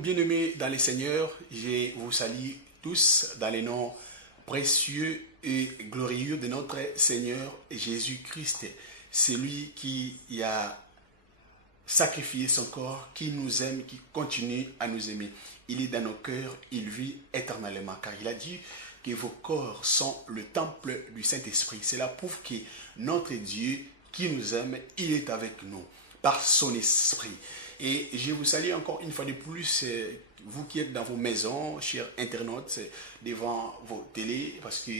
bien-aimés dans les Seigneurs, je vous salue tous dans les noms précieux et glorieux de notre Seigneur Jésus-Christ. C'est lui qui a sacrifié son corps, qui nous aime, qui continue à nous aimer. Il est dans nos cœurs, il vit éternellement, car il a dit que vos corps sont le temple du Saint-Esprit. Cela prouve que notre Dieu qui nous aime, il est avec nous par son esprit. Et je vous salue encore une fois de plus, vous qui êtes dans vos maisons, chers internautes, devant vos télés, parce que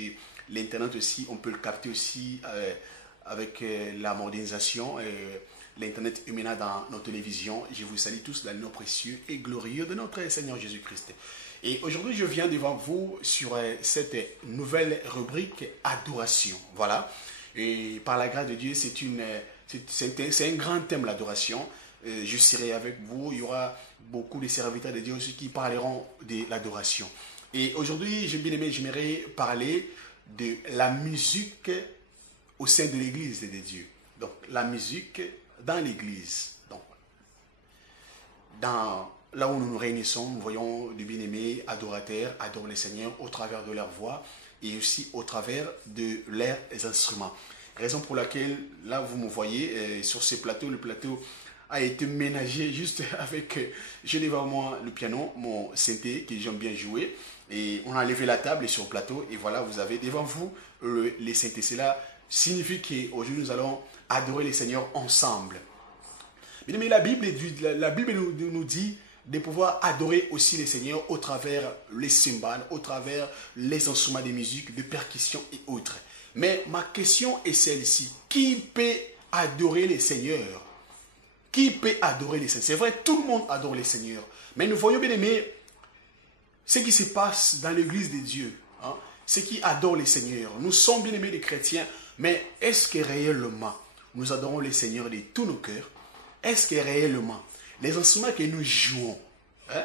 l'internet aussi, on peut le capter aussi avec la modernisation, l'internet humain dans nos télévisions. Je vous salue tous dans le nom précieux et glorieux de notre Seigneur Jésus-Christ. Et aujourd'hui, je viens devant vous sur cette nouvelle rubrique adoration. Voilà. Et par la grâce de Dieu, c'est un grand thème, l'adoration. Je serai avec vous. Il y aura beaucoup de serviteurs de Dieu aussi qui parleront de l'adoration. Et aujourd'hui, j'aimerais parler de la musique au sein de l'Église de Dieu. Donc, la musique dans l'Église. Donc, là où nous nous réunissons, nous voyons des bien-aimés adorateurs adorer le Seigneur au travers de leur voix et aussi au travers de leurs instruments. Raison pour laquelle, là, vous me voyez sur ce plateau, le plateau a été ménagé juste avec, j'ai devant moi le piano, mon synthé que j'aime bien jouer. Et on a levé la table sur le plateau et voilà, vous avez devant vous les synthés. Cela signifie qu'aujourd'hui, nous allons adorer le Seigneur ensemble. Mais la Bible nous dit de pouvoir adorer aussi le Seigneur au travers les cymbales, au travers les instruments de musique, de percussion et autres. Mais ma question est celle-ci. Qui peut adorer le Seigneur? Qui peut adorer le Seigneur? C'est vrai, tout le monde adore le Seigneur. Mais nous voyons bien aimé ce qui se passe dans l'église de Dieu. Hein? Ceux qui adorent le Seigneur. Nous sommes bien aimés des chrétiens. Mais est-ce que réellement nous adorons le Seigneur de tous nos cœurs? Est-ce que réellement les instruments que nous jouons, hein,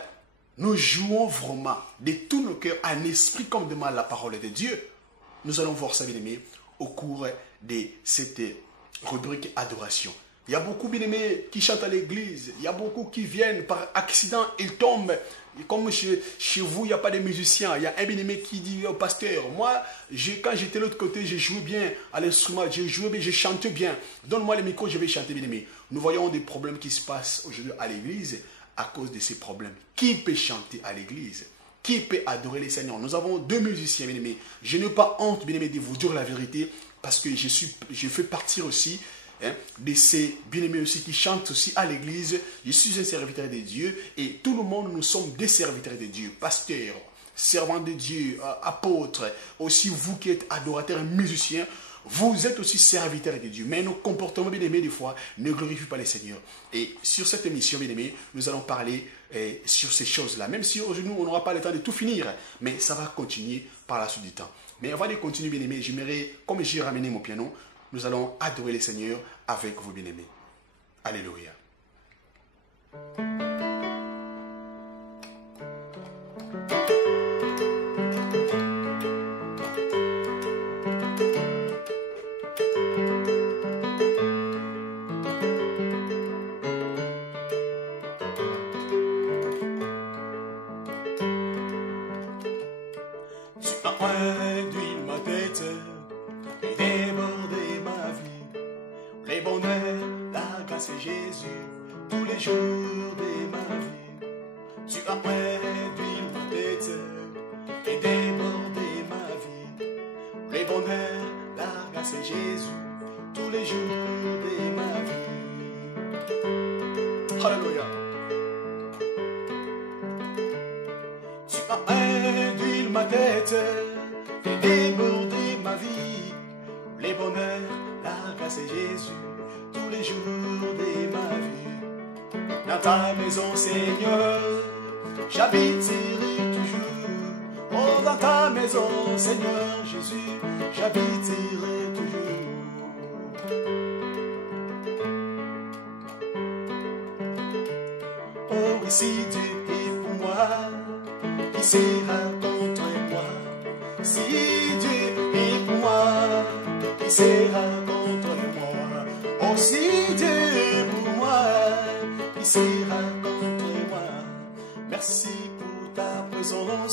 nous jouons vraiment de tous nos cœurs en esprit comme demande la parole de Dieu? Nous allons voir ça bien aimé au cours de cette rubrique adoration. Il y a beaucoup bien-aimés qui chantent à l'église. Il y a beaucoup qui viennent par accident, ils tombent. Comme chez vous, il n'y a pas de musiciens. Il y a un bien-aimé qui dit au pasteur, moi, quand j'étais de l'autre côté, j'ai joué bien à l'instrument, j'ai joué bien, j'ai chanté bien. Donne-moi le micro, je vais chanter bien-aimé. Nous voyons des problèmes qui se passent aujourd'hui à l'église à cause de ces problèmes. Qui peut chanter à l'église? Qui peut adorer les Seigneurs? Nous avons deux musiciens, bien-aimés. Je n'ai pas honte, bien-aimés, de vous dire la vérité parce que je fais partie aussi de ces bien-aimés aussi qui chantent aussi à l'église. Je suis un serviteur de Dieu et tout le monde, nous sommes des serviteurs de Dieu, pasteurs, servants de Dieu, apôtres, aussi vous qui êtes adorateurs, musiciens, vous êtes aussi serviteurs de Dieu. Mais nos comportements, bien-aimés, des fois, ne glorifient pas le Seigneur. Et sur cette émission, bien-aimés, nous allons parler sur ces choses-là. Même si aujourd'hui, on n'aura pas le temps de tout finir, mais ça va continuer par la suite du temps. Mais avant de continuer, bien-aimés, j'aimerais, comme j'ai ramené mon piano, nous allons adorer le Seigneur avec vous, bien-aimés. Alléluia.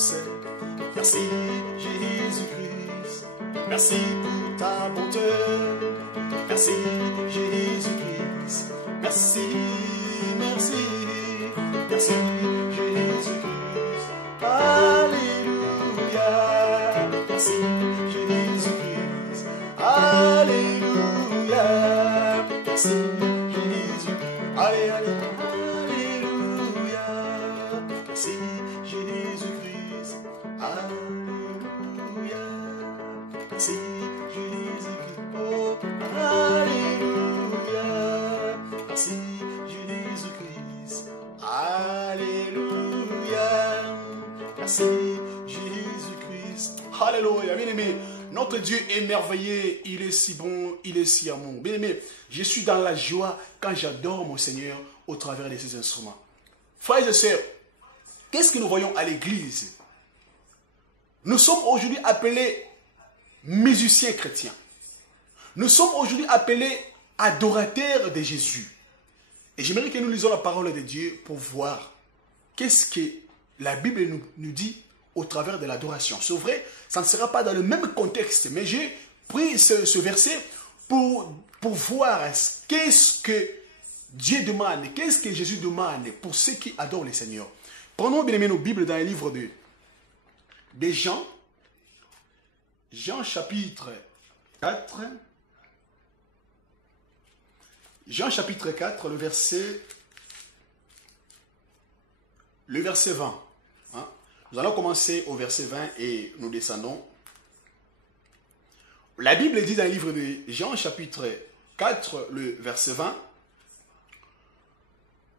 puissance. Merci Jésus-Christ. Merci pour ta bonté. Merci Jésus-Christ. Merci, merci, merci Jésus-Christ. Alléluia. Merci Jésus-Christ. Alléluia. Merci Jésus. Allez, allez. Alléluia. Merci Jésus-Christ. Alléluia. Merci Jésus-Christ. Oh, alléluia. Merci Jésus-Christ. Alléluia. Merci Jésus-Christ. Alléluia. Bien-aimé, notre Dieu est merveilleux. Il est si bon, il est si amour. Bien-aimé, je suis dans la joie quand j'adore mon Seigneur au travers de ses instruments. Frères et sœurs, qu'est-ce que nous voyons à l'église? Nous sommes aujourd'hui appelés musiciens chrétiens. Nous sommes aujourd'hui appelés adorateurs de Jésus. Et j'aimerais que nous lisions la parole de Dieu pour voir qu'est-ce que la Bible nous dit au travers de l'adoration. C'est vrai, ça ne sera pas dans le même contexte, mais j'ai pris ce verset pour voir qu'est-ce que Dieu demande, qu'est-ce que Jésus demande pour ceux qui adorent le Seigneur. Prenons bien aimé nos Bibles dans le livre de Jean. Jean chapitre 4. Jean chapitre 4, le verset 20. Hein? Nous allons commencer au verset 20 et nous descendons. La Bible dit dans le livre de Jean chapitre 4, le verset 20.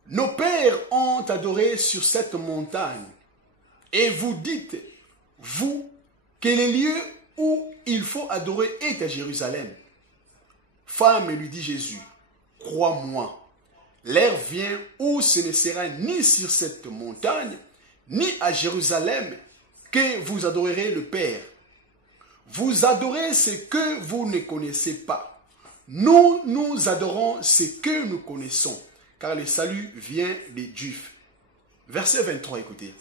Nos pères ont adoré sur cette montagne. Et vous dites, vous, que le lieu où il faut adorer est à Jérusalem. Femme, lui dit Jésus, crois-moi, l'heure vient où ce ne sera ni sur cette montagne, ni à Jérusalem, que vous adorerez le Père. Vous adorez ce que vous ne connaissez pas. Nous, nous adorons ce que nous connaissons, car le salut vient des Juifs. Verset 23, écoutez.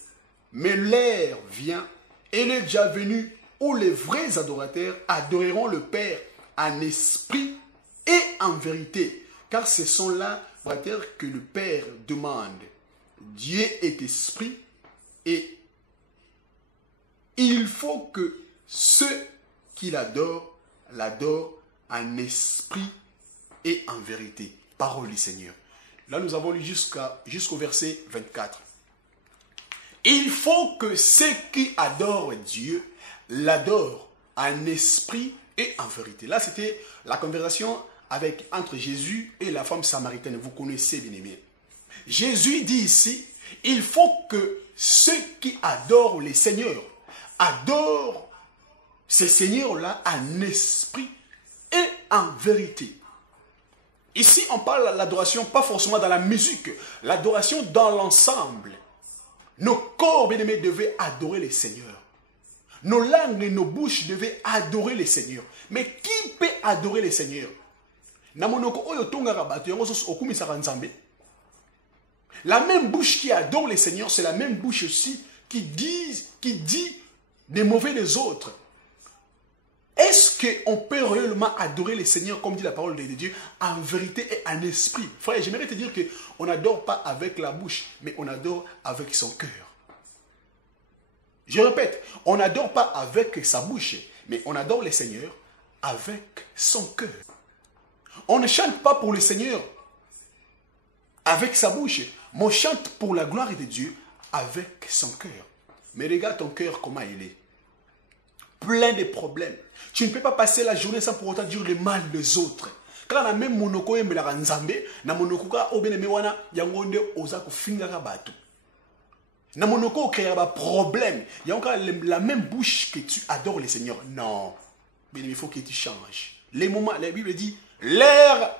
Mais l'heure vient, et l'heure est déjà venue, où les vrais adorateurs adoreront le Père en esprit et en vérité. Car ce sont là que le Père demande. Dieu est esprit et il faut que ceux qui l'adorent, l'adorent en esprit et en vérité. Parole du Seigneur. Là, nous avons lu jusqu'au verset 24. Il faut que ceux qui adorent Dieu l'adorent en esprit et en vérité. Là, c'était la conversation entre Jésus et la femme samaritaine. Vous connaissez bien aimé. Jésus dit ici, il faut que ceux qui adorent les seigneurs adorent ces seigneurs-là en esprit et en vérité. Ici, on parle de l'adoration, pas forcément dans la musique, l'adoration dans l'ensemble. Nos corps, bien aimés, devaient adorer les seigneurs. Nos langues et nos bouches devaient adorer les seigneurs. Mais qui peut adorer les seigneurs? La même bouche qui adore les seigneurs, c'est la même bouche aussi qui dit des mauvais des autres. Est-ce qu'on peut réellement adorer les seigneurs, comme dit la parole de Dieu, en vérité et en esprit? Frère, j'aimerais te dire qu'on n'adore pas avec la bouche, mais on adore avec son cœur. Je répète, on n'adore pas avec sa bouche, mais on adore les seigneurs avec son cœur. On ne chante pas pour le Seigneur avec sa bouche, mais on chante pour la gloire de Dieu avec son cœur. Mais regarde ton cœur, comment il est. Plein de problèmes. Tu ne peux pas passer la journée sans pour autant dire le mal des autres. Quand on a même monoko et la nzambe, na monoko ka obeneme wana yangonde oza kufinga ka batu. Na monoko créer un problème. Il y a la même bouche que tu adores le Seigneur. Non. Mais il faut que tu changes. Les moments, la Bible dit, l'heure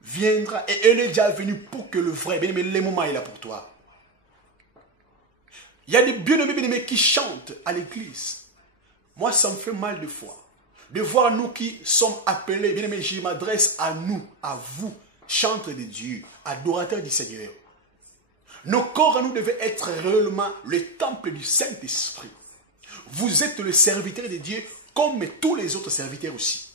viendra et elle est déjà venue pour que le vrai, bien aimé, le moment est là pour toi. Il y a des bien-aimés qui chantent à l'église. Moi, ça me fait mal de foi. De voir nous qui sommes appelés, bien aimé, je m'adresse à nous, à vous, chantres de Dieu, adorateurs du Seigneur. Nos corps à nous devaient être réellement le temple du Saint-Esprit. Vous êtes le serviteur de Dieu comme tous les autres serviteurs aussi.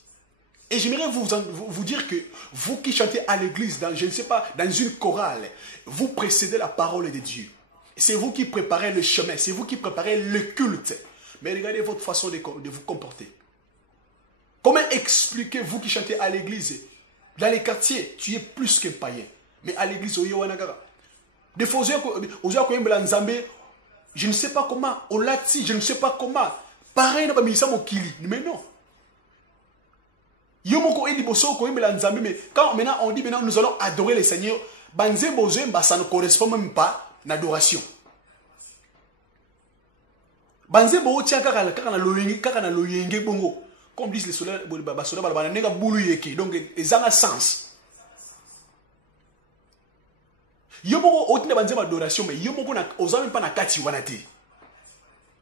Et j'aimerais vous dire que vous qui chantez à l'église, je ne sais pas, dans une chorale, vous précédez la parole de Dieu. C'est vous qui préparez le chemin, c'est vous qui préparez le culte. Mais regardez votre façon de vous comporter. Comment expliquer, vous qui chantez à l'église, dans les quartiers, tu es plus qu'un païen. Mais à l'église, des fois, je ne sais pas comment, au Lati, je ne sais pas comment. Pareil, mais non. Mais quand maintenant on dit maintenant nous allons adorer le Seigneur, ça ne correspond même pas à l'adoration. Comme disent les soldats, donc ils ont un sens.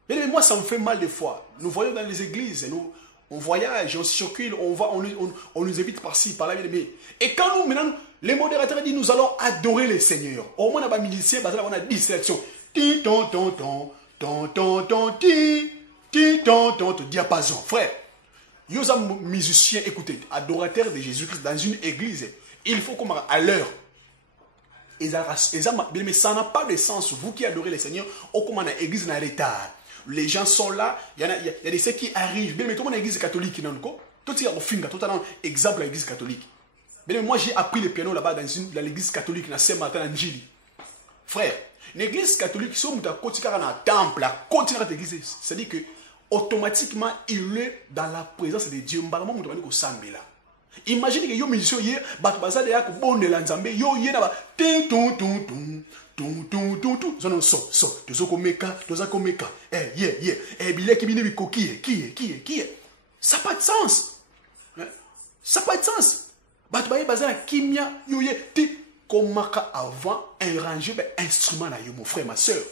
Mais moi, ça me fait mal des fois. Nous voyons dans les églises, on voyage, on circule, on nous évite par-ci, par-là. Et quand nous, maintenant, les modérateurs disent nous allons adorer le Seigneur. Au moins, on a milicier, on a 10 sélections. Diapason. Frère, nous sommes musiciens, écoutez, adorateurs de Jésus-Christ dans une église. Il faut qu'on à l'heure. Mais ça n'a pas de sens. Vous qui adorez le Seigneur, au comment on a l'église en retard. Les gens sont là, il y a des ceux qui arrivent. Mais tout le monde est l'église catholique. Tout un exemple de l'église catholique. Mais moi, j'ai appris le piano là-bas dans l'église catholique, dans Saint-Martin, en Gili. Frère, l'église catholique, si on a un temple, c'est-à-dire que automatiquement, il est dans la présence de Dieu. Imagine que yo musicien hier, batbaza de yak bonde lanzambe yo hier na ba tin ton ton ton ton ton ton ton zono so tozoko meka bile ki bine biko qui ça pas de sens. Ça pas de sens. Batbaye baza kimia yo ye ti komaka avant un rangé instrument na yo mon frère ma soeur.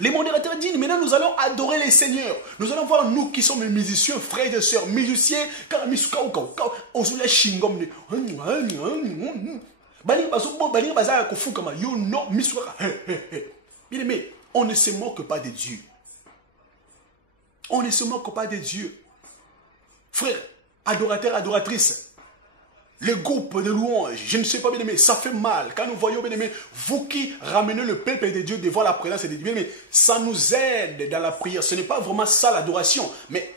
Les modérateurs disent, maintenant nous allons adorer les seigneurs. Nous allons voir nous qui sommes musiciens, frères et sœurs, musiciens, mais on ne se moque pas de Dieu. On ne se moque pas de Dieu. Frères, adorateurs, adoratrices, le groupe de louanges, je ne sais pas bien aimé, ça fait mal. Quand nous voyons bien aimé, vous qui ramenez le peuple de Dieu devant la présence de Dieu, bien aimé, ça nous aide dans la prière. Ce n'est pas vraiment ça l'adoration, mais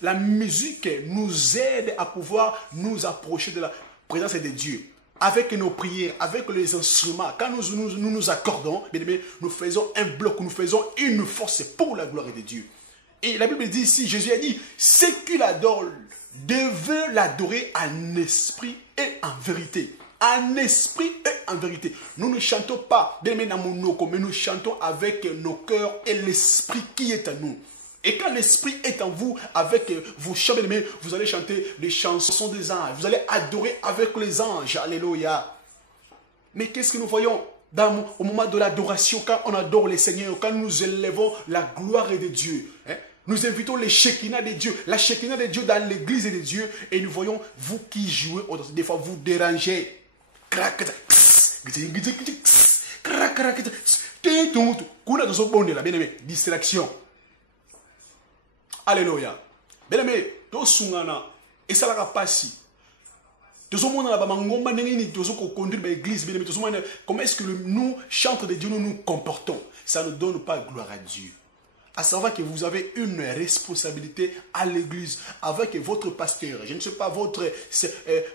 la musique nous aide à pouvoir nous approcher de la présence de Dieu. Avec nos prières, avec les instruments, quand nous accordons, bien aimé, nous faisons un bloc, nous faisons une force pour la gloire de Dieu. Et la Bible dit ici, Jésus a dit, ceux qui l'adorent devaient l'adorer en esprit et en vérité. En esprit et en vérité. Nous ne chantons pas, mais nous chantons avec nos cœurs et l'esprit qui est en nous. Et quand l'esprit est en vous, avec vos chants, vous allez chanter les chansons des anges. Vous allez adorer avec les anges. Alléluia. Mais qu'est-ce que nous voyons au moment de l'adoration, quand on adore le Seigneur, quand nous élevons la gloire de Dieu, nous invitons les Shekinah de Dieu, la Shekinah de Dieu dans l'église de Dieu, et nous voyons vous qui jouez, des fois vous dérangez. Distraction. Alléluia. Bien aimé, et ça la passe. Comment est-ce que nous, chantres de Dieu, nous nous comportons? Ça ne donne pas gloire à Dieu. À savoir que vous avez une responsabilité à l'église avec votre pasteur. Je ne sais pas,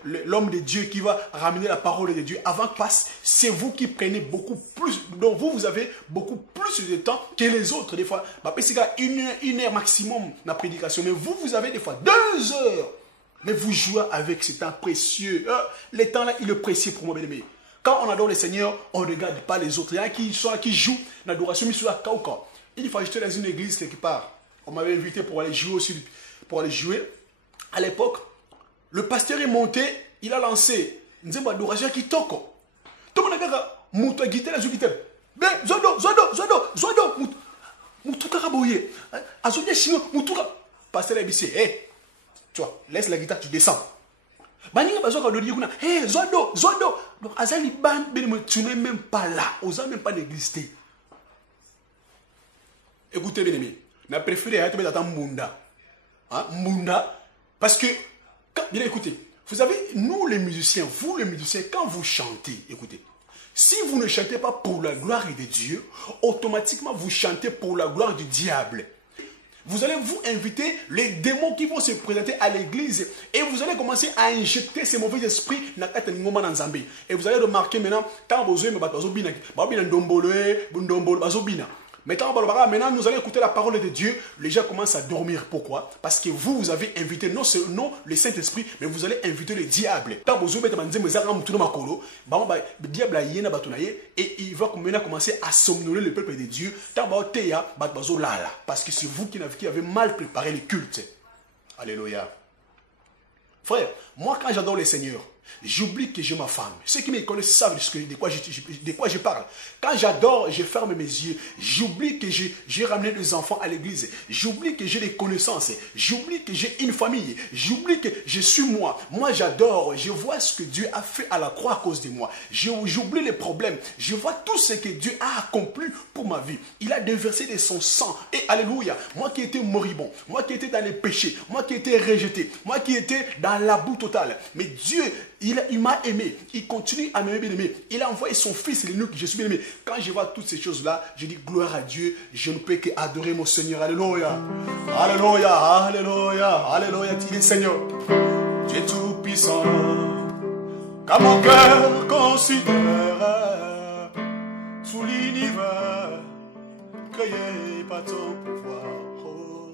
l'homme de Dieu qui va ramener la parole de Dieu. Avant que passe, c'est vous qui prenez beaucoup plus. Donc vous avez beaucoup plus de temps que les autres. Des fois, c'est une heure maximum la prédication. Mais vous avez des fois 2 heures. Mais vous jouez avec ce temps précieux. Le temps là, il est précieux pour moi, bien aimé. Quand on adore le Seigneur, on ne regarde pas les autres. Il y en a qui jouent l'adoration, mais sur la kauka. Une fois, j'étais dans une église quelque part. On m'avait invité pour aller jouer aussi. Pour aller jouer. À l'époque, le pasteur est monté, il a lancé une adoration qui toque. Tout le monde a monté la guitare, la guitare. Mais Zodo, Moutou Karaboye. Azodia Chino, Moutou. Pasteur a dit, tu vois, laisse la guitare, tu descends. Baninga bazoka de dire kuna, hey, Zodo. Donc, Azali Ban, tu n'es même pas là. Osa même pas d'exister. Écoutez, bien aimé, n'a préféré être dans Munda. Hein, Munda. Parce que, bien écoutez, vous savez, nous les musiciens, vous les musiciens, quand vous chantez, écoutez, si vous ne chantez pas pour la gloire de Dieu, automatiquement vous chantez pour la gloire du diable. Vous allez vous inviter les démons qui vont se présenter à l'église et vous allez commencer à injecter ces mauvais esprits dans la Nzambe. Et vous allez remarquer maintenant, quand vous avez maintenant, nous allons écouter la parole de Dieu. Les gens commencent à dormir. Pourquoi? Parce que vous avez invité non seulement le Saint-Esprit, mais vous allez inviter le diable. Et il va maintenant commencer à somnoler le peuple de Dieu. Parce que c'est vous qui avez mal préparé le culte. Alléluia. Frère, moi quand j'adore le Seigneur, j'oublie que j'ai ma femme. Ceux qui me connaissent savent de quoi je parle. Quand j'adore, je ferme mes yeux. J'oublie que j'ai ramené des enfants à l'église. J'oublie que j'ai des connaissances. J'oublie que j'ai une famille. J'oublie que je suis moi. Moi, j'adore. Je vois ce que Dieu a fait à la croix à cause de moi. J'oublie les problèmes. Je vois tout ce que Dieu a accompli pour ma vie. Il a déversé de son sang. Et alléluia. Moi qui étais moribond. Moi qui étais dans les péchés. Moi qui étais rejeté. Moi qui étais dans la boue totale. Mais Dieu, il m'a aimé. Il continue à m'aimer, bien aimé. Il a envoyé son fils, et nous, que je suis bien aimé. Quand je vois toutes ces choses-là, je dis gloire à Dieu. Je ne peux qu'adorer mon Seigneur. Alléluia. Alléluia. Alléluia. Alléluia. Il est Seigneur. Dieu tout-puissant. Car mon cœur considère tout l'univers créé par ton pouvoir. Oh.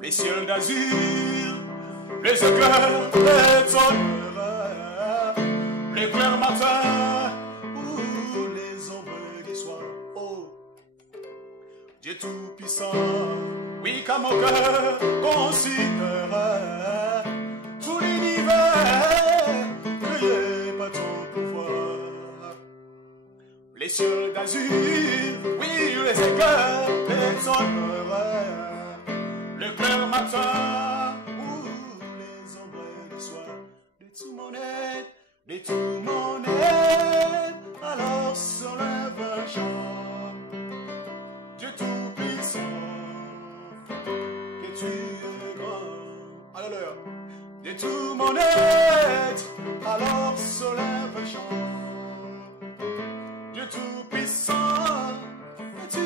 Les cieux d'azur, les éclairs de ton l'éclair matin ou les ombres du soir. Oh, Dieu tout-puissant, oui, comme mon cœur considère tout l'univers créé par ton pouvoir. Les cieux d'azur, oui, les éclairs des honneurs, l'éclair matin ou les ombres du soir. De tout mon être, de tout mon être, alors se lève un chant. Dieu tout-puissant, que tu es grand. Alléluia. De tout mon être, alors se lève un chant. Dieu tout-puissant, que tu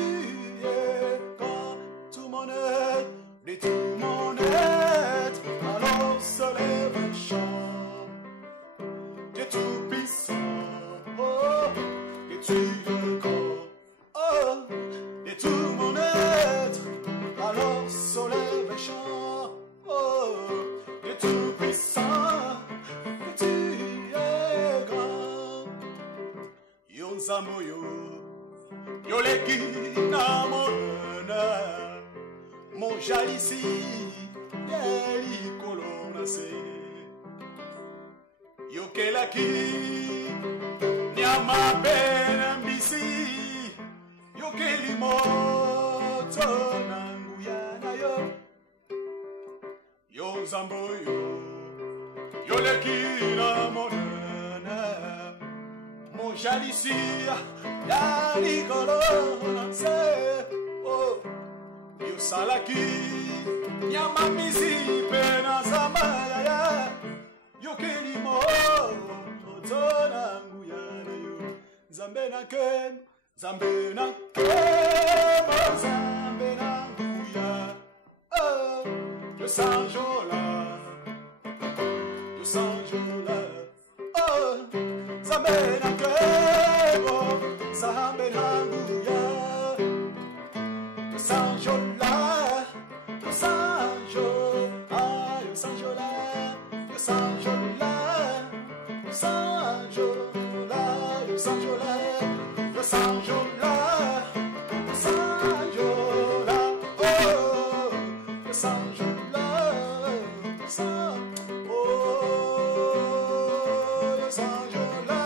es grand. Tout mon être, de tout mon être, alors se lève un chant. Dieu tout-puissant, oh, que tu es grand. Oh, de tout mon être, alors se lève un chant. Oh, Dieu tout-puissant, que tu es grand. Yo nzambo yo, yo leki na monana, mon jalisi, yeli kolonase. Yo kelaki, nyama benambisi, yo kelimoto nanguyana yo. Yo nzambo yo, yo leki na monana, mon jalisi, yeli kolonase. Oh, yo salaki, nyama misi pena zamaya. Yo kelimo, otona nguyana yo. Zambe na kem, zambe na kem, zambe na nguya. Oh, yo sanjola, yo sanjola. Oh, zambe na kem, zambe na nguya. Yo sanjola, yo sanjola, yo sanjola. Sanjola, Sanjola, Sanjola, Sanjola, Sanjola, oh, Sanjola, oh, Sanjola,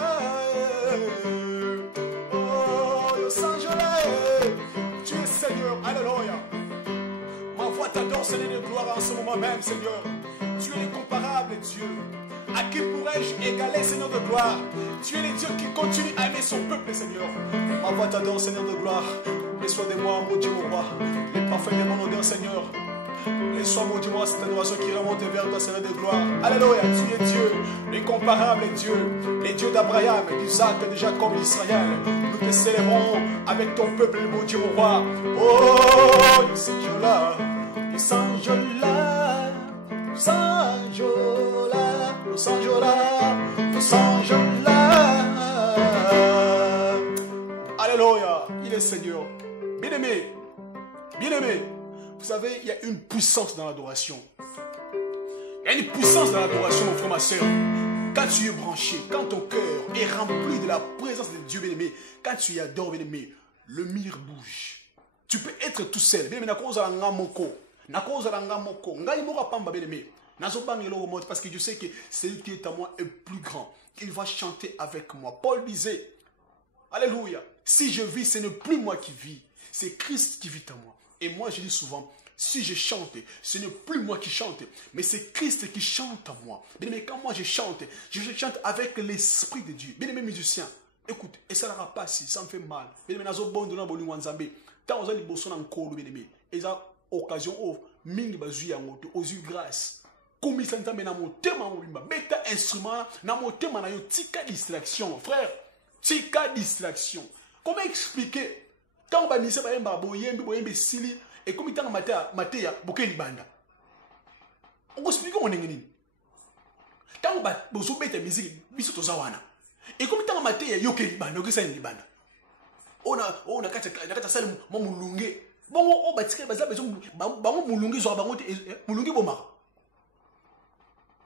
oh, Sanjola, tu es Seigneur, alléluia. Ma voix t'adore, Seigneur de gloire en ce moment même, Seigneur. Tu es l'incomparable Dieu. À qui pourrais-je égaler, Seigneur de gloire? Tu es le Dieu qui continue à aimer son peuple, Seigneur. Ma voix t'adore, Seigneur de gloire. Reçois de moi, mon Dieu, mon roi. Les parfums de mon odeur, Seigneur. Reçois, mon Dieu, moi, cette adoration qui remonte vers toi, Seigneur de gloire. Alléluia, tu es Dieu, l'incomparable Dieu, les dieux d'Abraham, d'Isaac, de Jacob, d'Israël. Nous te célébrons avec ton peuple, mon Dieu, mon roi. Oh, le Saint-Jola, le Saint-Jola, le Saint-Jola, le Saint-Jola, le Saint-Jola. Alléluia, il est Seigneur. Bien-aimé, bien-aimé. Vous savez, il y a une puissance dans l'adoration. Il y a une puissance dans l'adoration, mon frère, ma soeur. Quand tu es branché, quand ton cœur est rempli de la présence de Dieu, bien-aimé, quand tu y adores, bien-aimé, le mur bouge. Tu peux être tout seul. Bien-aimé, parce que je sais que celui qui est à moi est plus grand. Il va chanter avec moi. Paul disait, alléluia, si je vis, ce n'est plus moi qui vis, c'est Christ qui vit en moi. Et moi, je dis souvent, si je chante, ce n'est plus moi qui chante, mais c'est Christ qui chante en moi. Bien aimé, quand moi je chante avec l'Esprit de Dieu. Bien aimé musicien, écoute, et ça n'aura pas si, ça me fait mal. Bien aimé, nazo bon dona bolu wanzambe. Tant aux ali boson encore, bien aimé. Et ça, occasion, mingi bazuya ngoto, aux yeux grâce. Comme il s'entend na motema mobimba, beta instrument, na motema na yo, tika distraction, frère. Tika distraction. Comment expliquer? Quand on va dire que sili et comme il t'a matéa bouquet libanda. On explique comment on est. Quand on va bosser musique biso tozawana. Et comme il t'a matéa yoke libanda, yoke sa libanda. On a kata sali mamulunge. Bon on batika baza besoin bango mulunge zo bango mulunge bomara.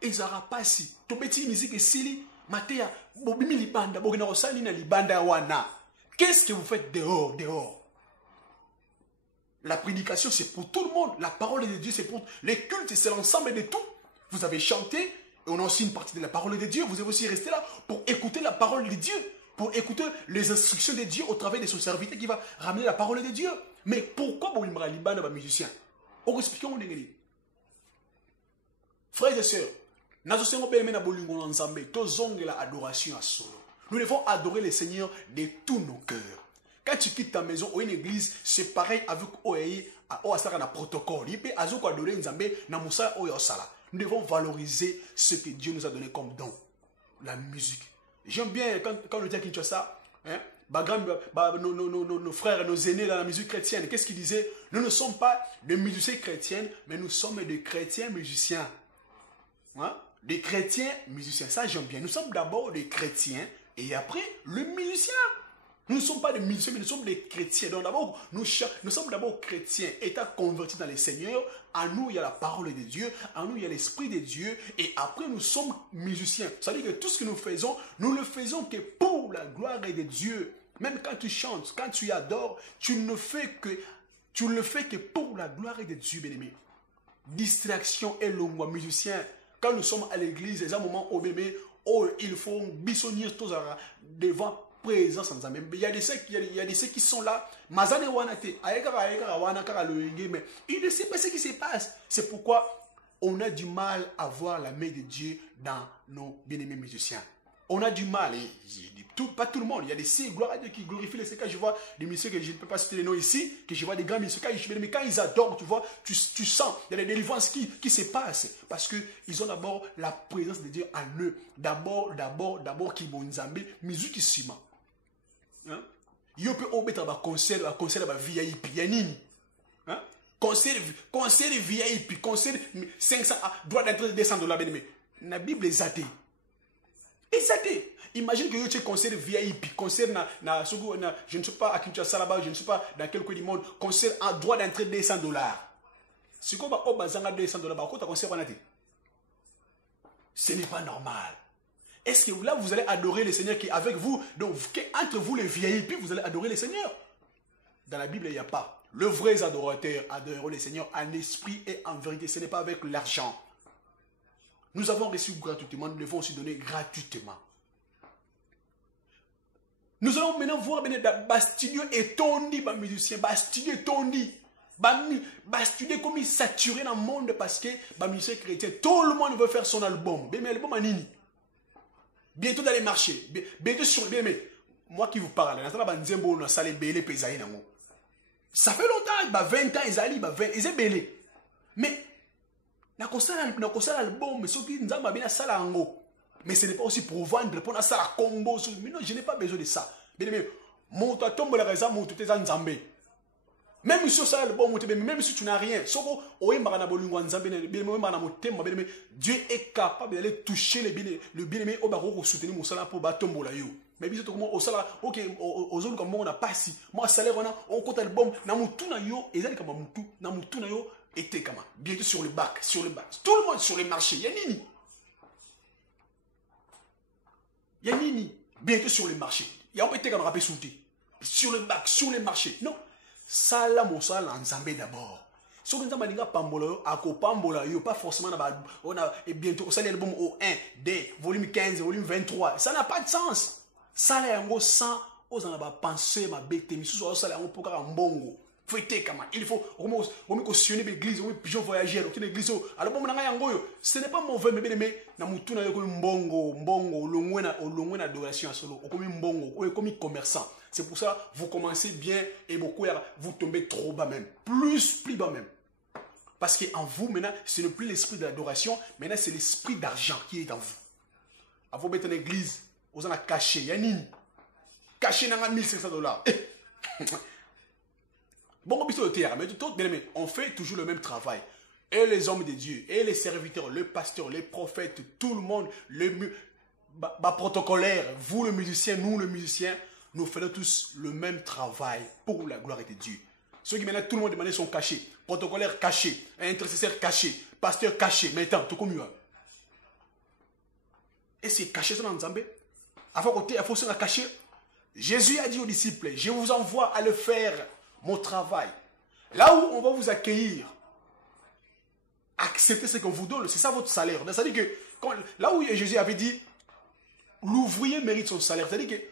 Ezara pasi. To beti musique sili matéa bobimi libanda bokena ko sali na libanda wana. Qu'est-ce que vous faites dehors, dehors? La prédication, c'est pour tout le monde. La parole de Dieu, c'est pour les cultes, c'est l'ensemble de tout. Vous avez chanté, et on a aussi une partie de la parole de Dieu. Vous avez aussi resté là pour écouter la parole de Dieu, pour écouter les instructions de Dieu au travers de son serviteur qui va ramener la parole de Dieu. Mais pourquoi vous ne parlez pas de musicien? On explique comment on est. Frères et sœurs, nous devons adorer le Seigneur de tous nos cœurs. Quand tu quittes ta maison ou une église, c'est pareil avec le protocole. Nous devons valoriser ce que Dieu nous a donné comme don. La musique. J'aime bien quand on dit à Kinshasa, nos frères, nos aînés dans la musique chrétienne, qu'est-ce qu'ils disaient? Nous ne sommes pas des musiciens chrétiens, mais nous sommes des chrétiens musiciens. Hein? Des chrétiens musiciens. Ça, j'aime bien. Nous sommes d'abord des chrétiens et après, le musicien. Nous ne sommes pas des musiciens, mais nous sommes des chrétiens. Donc d'abord, nous sommes d'abord chrétiens, étant convertis dans le Seigneur. En nous, il y a la parole de Dieu. En nous, il y a l'Esprit de Dieu. Et après, nous sommes musiciens. Ça veut dire que tout ce que nous ne le faisons que pour la gloire de Dieu. Même quand tu chantes, quand tu adores, tu ne le fais que pour la gloire de Dieu, bien-aimé. Distraction et longue musicien. Quand nous sommes à l'église, il y a un moment où il faut bisonner tous devant présence en Zambie. Il y a des ceux qui sont là. Mais il ne sait pas ce qui se passe. C'est pourquoi on a du mal à voir la main de Dieu dans nos bien-aimés musiciens. On a du mal. Pas tout le monde. Il y a des signes, gloire à Dieu, qui glorifient les secrets. Je vois des musiciens que je ne peux pas citer les noms ici, que je vois des grands musiciens. Mais quand ils adorent, tu vois, tu sens, il y a des délivrances qui se passent. Parce qu'ils ont d'abord la présence de Dieu en eux. D'abord, qui vont nous amener, musique ici. Il peut omettre un concert de VIP. Il y a nini. Concert de VIP, concert 500, droit d'entrée de $200. Mais la Bible est athée. Imagine que tu as un concert VIP, concert je ne sais pas à Kinshasa là-bas, je ne sais pas dans quel coin du monde, concert à droit d'entrée de $200. Si tu as $200, pourquoi tu as concert? Ce n'est pas normal. Est-ce que là, vous allez adorer le Seigneur qui est avec vous? Donc, entre vous les VIP, vous allez adorer le Seigneur. Dans la Bible, il n'y a pas. Le vrai adorateur adore le Seigneur en esprit et en vérité. Ce n'est pas avec l'argent. Nous avons reçu gratuitement, nous devons aussi donner gratuitement. Nous allons maintenant voir Bastidio et Tondi, musicien. Bastidio et Tondi. Studier comme il saturé dans le monde parce que les musiciens chrétiens, tout le monde veut faire son album. Mais l'album à Nini. Bientôt dans les marchés. Bientôt sur le BM. Moi qui vous parle, ça fait longtemps, 20 ans, ils ont belé. Mais, na kosala album, mais ceux qui nous ont bien sala ango. Mais ce n'est pas aussi pour vendre, pour ça la combo. Mais non, je n'ai pas besoin de ça. Mais, mon toi tombe la raison, mon tout est en Zambé. Même si ça le bon, même si tu n'as rien, Dieu est capable d'aller toucher le bien-aimé au barreau pour soutenir mon salaire pour battre mon laïo. Mais bien sûr, au salaire, ok, aux autres comme on n'a pas si. Moi, salaire, on compte le bon, na moutou na yo, et ça, comme moutou, na moutou na yo, était comme bientôt sur le bac, Tout le monde sur les marchés, Yanini. Yanini, bientôt sur les marchés. Il y a un peu de rappel sur le bac, sur les marchés. Non. Ça là mon ça en Zambé d'abord. Si on a dit pambola ako pambola yo pas forcément on a et bientôt ça l'album au 1 D volume 15 volume 23 ça n'a pas de sens. Ça là en gros sans aux en a penser ma bête mais sur ça là on peut en bongo. Faut être comme il faut on cautionner l'église on pigeon voyageur aucune église alors bon na yango yo ce n'est pas mauvais mais na mutu na yo comme mbongo longwena adoration solo comme mbongo comme commerçant. C'est pour ça vous commencez bien et beaucoup vous tombez trop bas même. Plus bas même. Parce qu'en vous, maintenant, ce n'est plus l'esprit de l'adoration, maintenant c'est l'esprit d'argent qui est en vous. À vous mettre en église, vous en avez caché. Il y a nini. Caché dans $1,500. Bon, mais on fait toujours le même travail. Et les hommes de Dieu, et les serviteurs, le pasteur, les prophètes, tout le monde, le protocolaire, vous le musicien, nous le musicien, nous faisons tous le même travail pour la gloire de Dieu. Ceux qui maintenant tout le monde demandait sont cachés. Protocolaire caché, intercesseur caché, pasteur caché. Maintenant, tout comme ça. Et c'est caché ça dans Zambé. Avant côté, il faut se cacher. Jésus a dit aux disciples, je vous envoie à le faire, mon travail. Là où on va vous accueillir, acceptez ce qu'on vous donne, c'est ça votre salaire. C'est-à-dire que là où Jésus avait dit, l'ouvrier mérite son salaire. C'est-à-dire que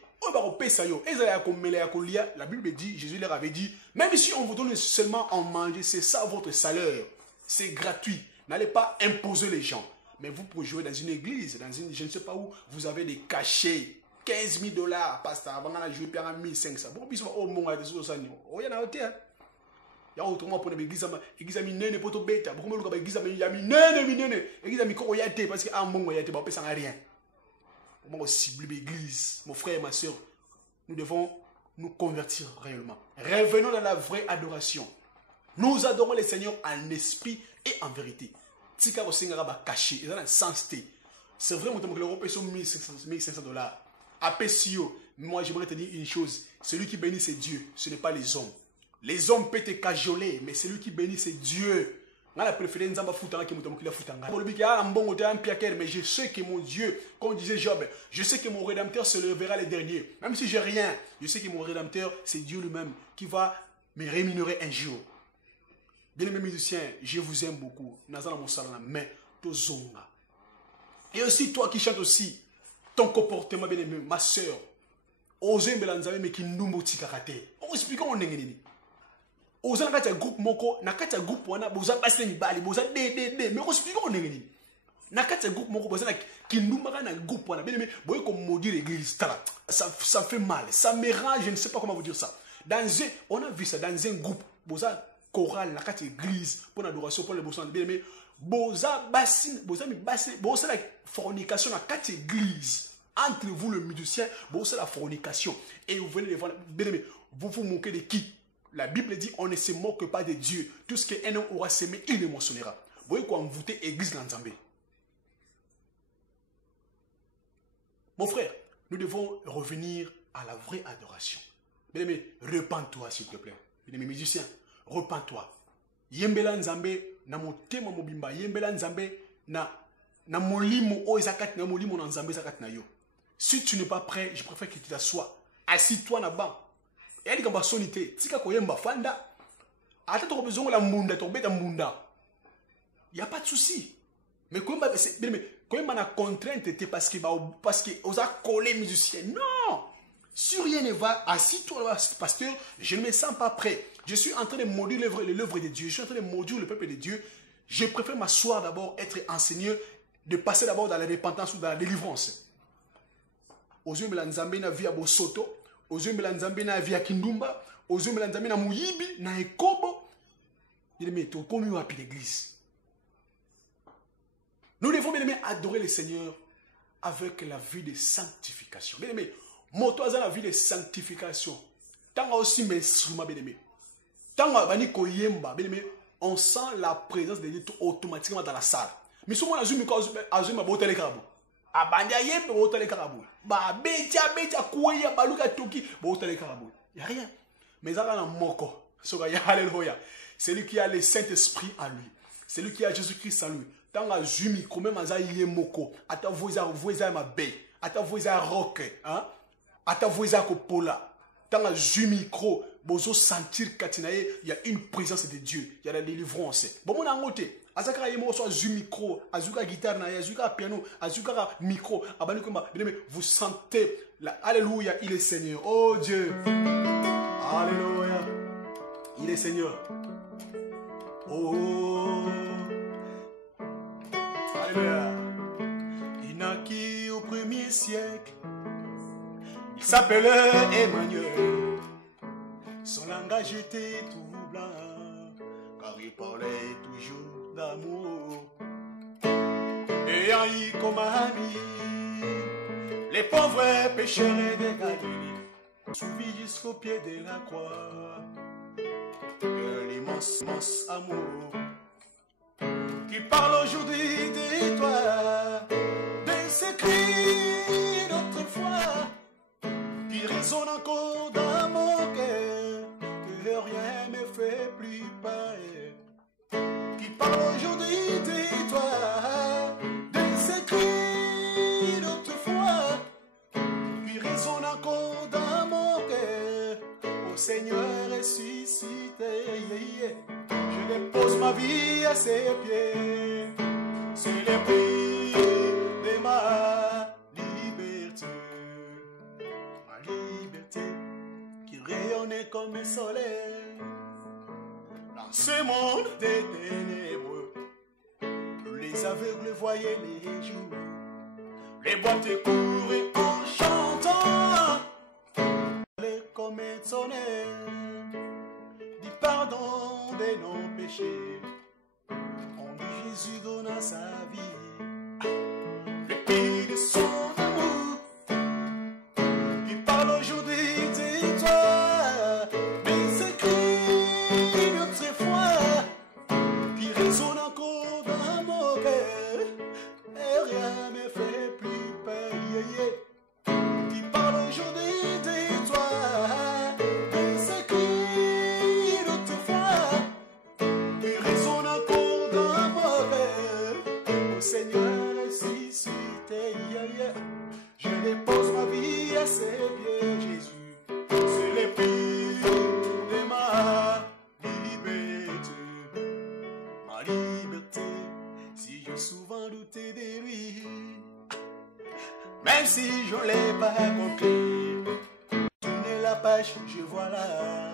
la Bible dit, Jésus leur avait dit, même si on vous donne seulement en manger, c'est ça votre salaire. C'est gratuit. N'allez pas imposer les gens. Mais vous pouvez jouer dans une église, dans une, je ne sais pas où, vous avez des cachets. $15,000, pasteur, avant de jouer par 1,500. Bon, puis au monde de ce il y en a autre. Il y a autrement pour l'église, l'église a mis nene pour tout bêta. Beaucoup de l'église a mis nene. L'église a mis quoi yate parce que un monde yate, bah, ça n'a rien. Comment cibler l'église, mon frère et ma soeur, nous devons nous convertir réellement. Revenons dans la vraie adoration. Nous adorons le Seigneur en esprit et en vérité. Tika Rosinga va cacher, ils ont un sens. C'est vrai, que l'Europe est sur $1,500. À Pessio, moi j'aimerais te dire une chose. Celui qui bénit c'est Dieu, ce n'est pas les hommes. Les hommes peuvent te cajoler, mais celui qui bénit c'est Dieu. Mais je sais que mon Dieu, comme disait Job, je sais que mon Rédempteur se lèvera les derniers. Même si j'ai rien, je sais que mon Rédempteur, c'est Dieu lui-même qui va me rémunérer un jour. Bien-aimés musiciens, je vous aime beaucoup. Et aussi toi qui chantes aussi, ton comportement bien-aimé, ma soeur, osez me mais qui nous motive à on explique on est oza na kati ya groupe moko na kati ya groupe wana boza basi mibali boza DDD mais explique on est na kati ya groupe moko boza na kindumaka na groupe wana bien mais boye comme maudire l'église ça fait mal ça me rend je ne sais pas comment vous dire ça on a vu ça dans un groupe boza chorale na kati église pour l'adoration pour les bossons bien mais boza basi boza la fornication na kati église entre vous le musicien boza la fornication et vous venez de voir bien mais vous vous moquez de qui? La Bible dit, on ne se moque pas de Dieu. Tout ce qu'un homme aura semé, il le moissonnera. Vous voyez quoi, envoûter l'église dans Zambé. Mon frère, nous devons revenir à la vraie adoration. Bien aimé, repens-toi s'il te plaît. Bien aimé musicien, repens-toi. Yembela Nzambé, na motema mobimba. Yembela Nzambé, na molimo o ezakati na molimo na Nzambé zakati na yo. Si tu n'es pas prêt, je préfère que tu t'assoies. Assis-toi là-bas. Et il y a sonité, tika koyemba fanda. Ata to besoin la munda, to beta munda. Il y a pas de souci. Mais koyemba na contrainte parce que on a collé musicien. Non. Si rien ne va, assis-toi là, pasteur, je ne me sens pas prêt. Je suis en train de maudire l'œuvre de Dieu. Je suis en train de maudire le peuple de Dieu. Je préfère m'asseoir d'abord, être enseigné, de passer d'abord dans la repentance ou dans la délivrance. Aux yeux de l'Anzambé na via Bosoto, aux yeux de l'Anzambé na via Kindumba, aux yeux de l'Anzambé na Mouyibi, na Ekobo. Il dit, mais tu as mis à l'église. Nous devons bien aimer adorer le Seigneur avec la vie de sanctification. Bien aimé, moto a la vie de sanctification. Tant aussi mes instruments, bien aimé. Tant bani koyemba, bien aimé, on sent la présence de Dieu automatiquement dans la salle. Mais souvent on a vu ma botte les carabou. Abandi yembe botte les carabou. Ba betia koya baluka toki botte les carabou. Il y a rien. Mais ça dans moko. Alléluia. C'est lui qui a le Saint-Esprit en lui. C'est lui qui a Jésus-Christ en lui. Tant que Jumi, quand même, il moko. Ata voisa ma baie. Ata voisa roque. Hein? Ata voisa kopola. Tant que Jumi micro, bozo sentir katinaye, il y a une présence de Dieu. Il y a la délivrance. Bon, mon angoté. Azaka yemo so Jumi micro, azuka guitare na, azuka piano, azuka micro. Abani kuma, vous sentez la Alléluia, il est Seigneur. Oh Dieu. Alléluia. Il est Seigneur. Oh. Alléluia. Il naquit au 1er siècle. Il s'appelait Emmanuel. Son langage était tout blanc, car il parlait toujours d'amour. Ayant eu comme ami les pauvres pécheurs de Galilée, suivi jusqu'au pied de la croix. L'immense amour qui parle aujourd'hui de toi, de ces cris d'autrefois qui résonnent encore dans mon cœur, que rien ne me fait plus peur, qui parle aujourd'hui de toi, de ces cris d'autrefois qui résonnent encore dans mon cœur. Ô Seigneur ressuscité, je dépose ma vie à ses pieds. C'est le prix de ma liberté. Ma liberté qui rayonnait comme un soleil dans ce monde des ténébreux. Les aveugles voyaient les jours, les boîtes couraient en chantant. Comme étonné, dit pardon de nos péchés. On dit Jésus donna sa vie, le prix de son amour, qui parle aujourd'hui de toi, mais c'est cris d'autrefois, qui résonne encore dans mon cœur, et rien ne me fait plus peur, qui parle aujourd'hui de toi. Seigneur ressuscité, je dépose ma vie à ses pieds, Jésus. C'est le prix de ma liberté. Ma liberté, si j'ai souvent douté de lui, même si je ne l'ai pas compris, tourner la page, je vois là.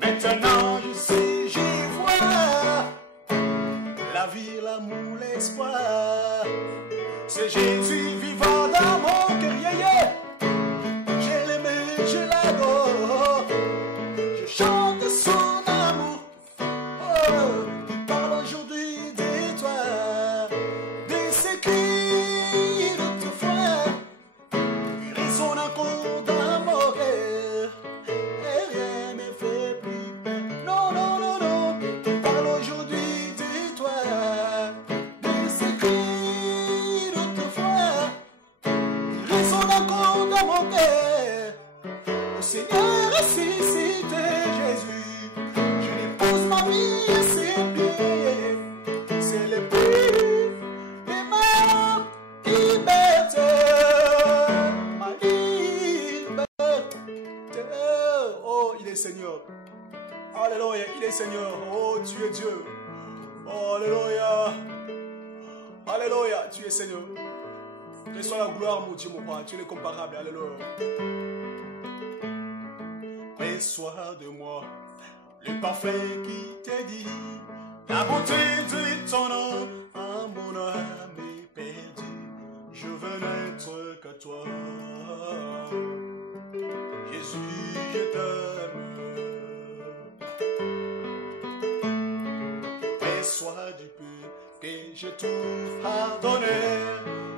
Maintenant je sais, je vois la vie, l'amour, l'espoir. C'est Jésus vivant dans mon cœur. Je l'aime, je l'adore. Je chante son amour. Oh, il parle aujourd'hui de toi, de ses cris d'autrefois. Il résonne encore dans mon cœur. Et rien ne fait plus peur. Non, non, non, non. Il parle aujourd'hui. Seigneur ressuscité, Jésus, je dépose ma vie à ses pieds. C'est le prix de ma liberté, ma liberté. Oh, il est Seigneur. Alléluia, il est Seigneur. Oh, tu es Dieu. Oh, alléluia. Alléluia, tu es Seigneur. Que soit la gloire, mon Dieu, mon Père. Tu es incomparable. Alléluia. Sois de moi, le parfait qui t'est dit, la beauté de ton nom, à mon âme est perdue, je veux n'être qu'à toi. Jésus, je t'aime. Mais sois du peu que je trouve pardonné,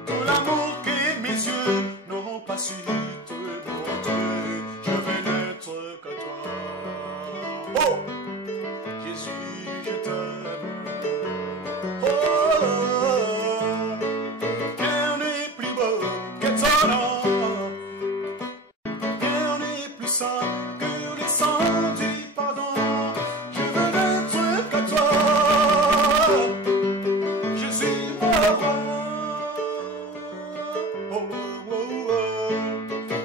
tout l'amour que mes yeux n'ont pas su te montrer, je veux n'être qu'à toi. Oh! Jésus, je t'aime. Oh! Rien n'est plus beau que ton nom, rien n'est plus saint que le sang du pardon, je veux n'être qu'à toi. Je suis mon roi. Oh, oh, oh, oh.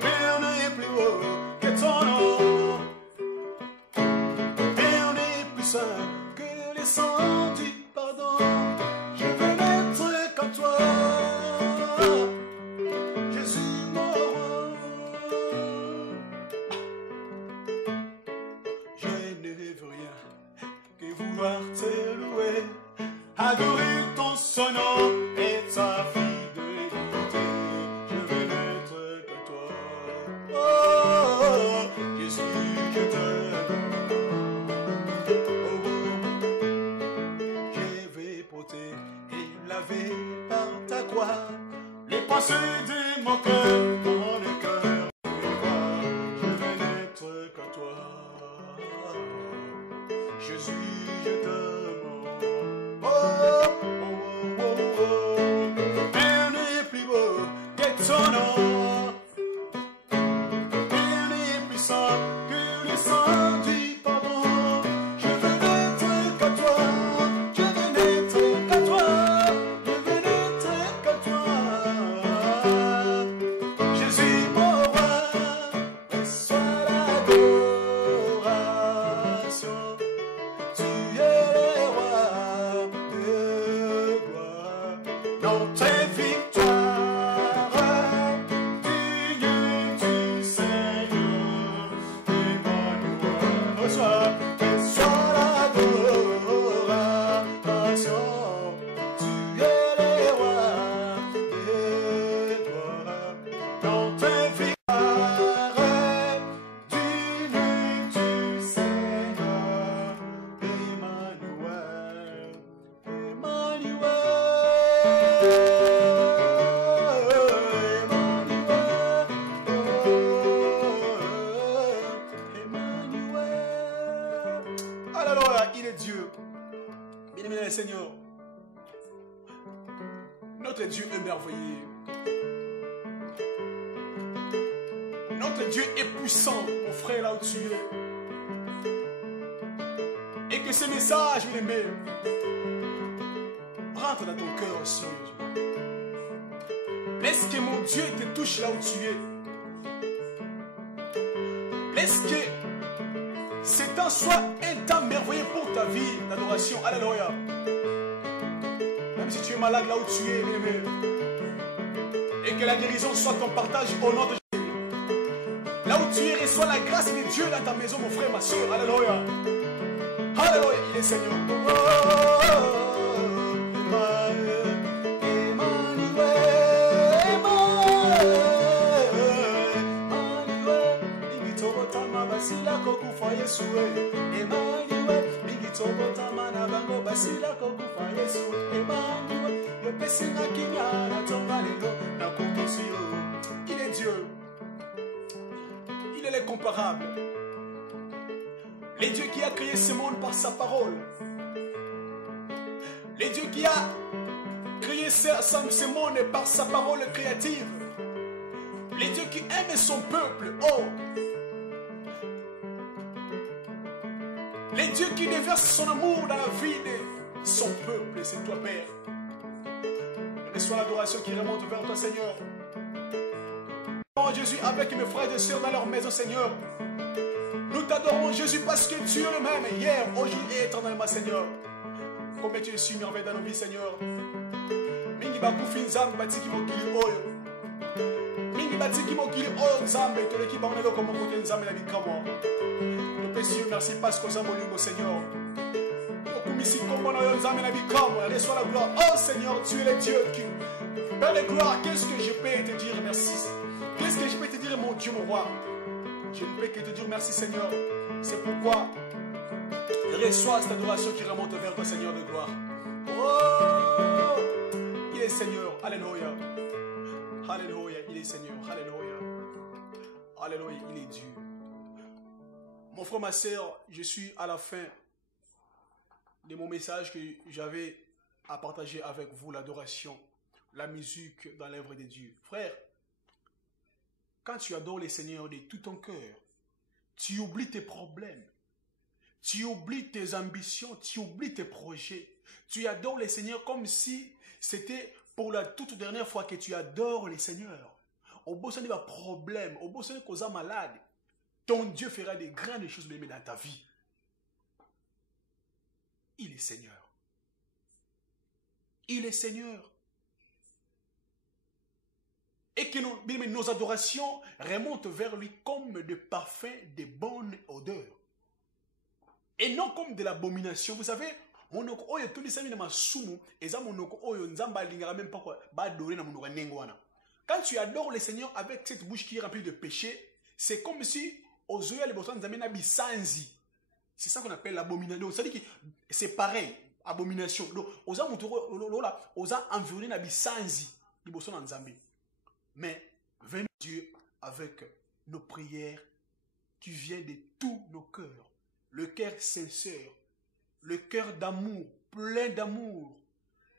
Rien n'est plus beau que ton nom, rien n'est plus saint que le sang du pardon, je veux n'être qu'à toi. Je suis mon roi. Je ne veux rien que vouloir te louer, adorer ton son nom et ta fidélité, je veux n'être qu'à toi. Oh, Jésus, je t'aime. Oh, je vais porter et laver par ta croix les pensées de mon cœur dans le cœur de toi, je veux n'être qu'à toi. Jésus, je t'aime. Oh, oh, oh, oh, oh. Rien n'est plus beau que ton nom, rien n'est plus saint que le sang du pardon, je veux n'être qu'à toi, je veux n'être qu'à toi, je veux n'être qu'à toi. Jésus, mon roi, reçois l'adoration. Tu es le roi de gloire, dans tes victoires, digne du Seigneur, Emmanuel. Reçois l'adoration. Tu es le roi de gloire, dans tes victoires, digne du Seigneur, Emmanuel, Emmanuel, Emmanuel. Alléluia, il est Dieu. Bien-aimé Seigneur, notre Dieu est merveilleux. Notre Dieu est puissant, mon frère, là où tu es. Et que ce message, bien-aimé, rentre dans ton cœur aussi. Laisse que mon Dieu te touche là où tu es. Laisse que ce temps soit un temps merveilleux pour ta vie d'adoration. Alléluia. Même si tu es malade là où tu es, bien-aimé, et que la guérison soit ton partage au nom de Jésus. Là où tu es, reçois la grâce de Dieu dans ta maison, mon frère, ma soeur. Alléluia. Alléluia, il est Seigneur. Il est Dieu. Il est l'incomparable. Le Dieu qui a créé ce monde par sa parole. Le Dieu qui a créé ce monde par sa parole créative. Le Dieu qui aime son peuple. Oh! Le Dieu qui déverse son amour dans la vie de son peuple. C'est toi, Père. Reçois l'adoration qui remonte vers toi, Seigneur. Oh Jésus, avec mes frères et sœurs dans leur maison, Seigneur. Nous t'adorons, Jésus, parce que tu es le même hier, aujourd'hui et éternellement, Seigneur. Combien tu es si merveilleux dans nos vies, Seigneur. Mingi bakufi nzambe batiki mokili oyo. Mingi batiki mokili oyo nzambe toleki bango lelo comme côté nzambe na bikamwa. précieux, merci parce que nous avons Seigneur. Reçois la gloire. Oh Seigneur, tu es le Dieu qui... Père de gloire, qu'est-ce que je peux te dire merci? Qu'est-ce que je peux te dire, mon Dieu, mon roi? Je ne peux que te dire merci, Seigneur. C'est pourquoi reçois cette adoration qui remonte vers toi, Seigneur de gloire. Oh, il est Seigneur. Alléluia. Alléluia, il est Seigneur. Alléluia. Alléluia, il est Dieu. Mon frère, ma soeur, je suis à la fin de mon message que j'avais à partager avec vous, l'adoration, la musique dans l'œuvre de Dieu. Frère, quand tu adores le Seigneur de tout ton cœur, tu oublies tes problèmes, tu oublies tes ambitions, tu oublies tes projets. Tu adores le Seigneur comme si c'était pour la toute dernière fois que tu adores le Seigneur. Au beau Seigneur, il y a problème, au beau Seigneur, cause malade. Ton Dieu fera des grandes choses dans ta vie. Il est Seigneur. Il est Seigneur. Et que nos adorations remontent vers lui comme de parfums de bonne odeur. Et non comme de l'abomination. Vous savez, quand tu adores le Seigneur avec cette bouche qui est remplie de péché, c'est comme si c'est ça qu'on appelle l'abomination. C'est-à-dire que c'est pareil, abomination. Donc, mais venez Dieu avec nos prières qui viennent de tous nos cœurs. Le cœur sincère, le cœur d'amour, plein d'amour,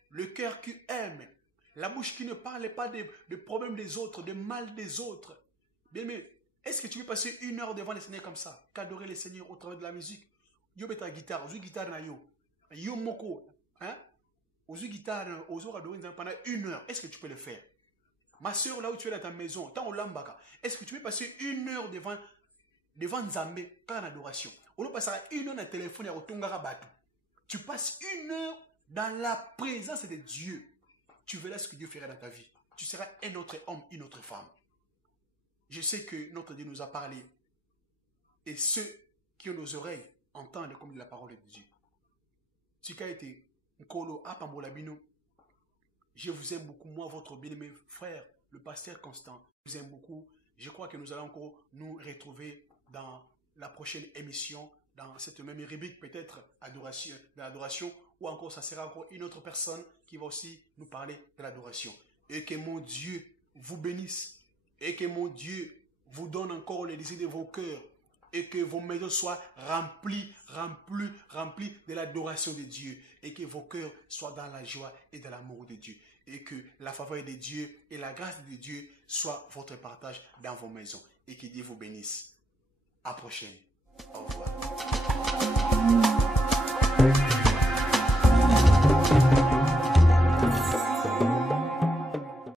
le cœur qui aime, la bouche qui ne parle pas des problèmes des autres, des mal des autres. Bien, mais est-ce que tu veux passer 1 heure devant le Seigneur comme ça, qu'adorer le Seigneur au travers de la musique? Yo beta guitare, ozu guitare na yo. Yo moko, hein? Ozu guitare, ozu adorer pendant 1 heure. Est-ce que tu peux le faire? Ma soeur, là où tu es dans ta maison, tant au lambaka, est-ce que tu peux passer 1 heure devant Nzambé quand en adoration? On passe 1 heure dans le téléphone et au tongara batou. Tu passes 1 heure dans la présence de Dieu. Tu verras ce que Dieu fera dans ta vie. Tu seras un autre homme, une autre femme. Je sais que notre Dieu nous a parlé. Et ceux qui ont nos oreilles entendent comme la parole de Dieu. Tsikaete, Nkolo, Apambolabino. Je vous aime beaucoup, moi, votre bien-aimé frère, le pasteur Constant. Je vous aime beaucoup. Je crois que nous allons encore nous retrouver dans la prochaine émission, dans cette même rubrique, peut-être adoration, de l'adoration, ou encore ça sera encore une autre personne qui va aussi nous parler de l'adoration. Et que mon Dieu vous bénisse. Et que mon Dieu vous donne encore les désirs de vos cœurs. Et que vos maisons soient remplies de l'adoration de Dieu. Et que vos cœurs soient dans la joie et dans l'amour de Dieu. Et que la faveur de Dieu et la grâce de Dieu soient votre partage dans vos maisons. Et que Dieu vous bénisse. À la prochaine. Au revoir.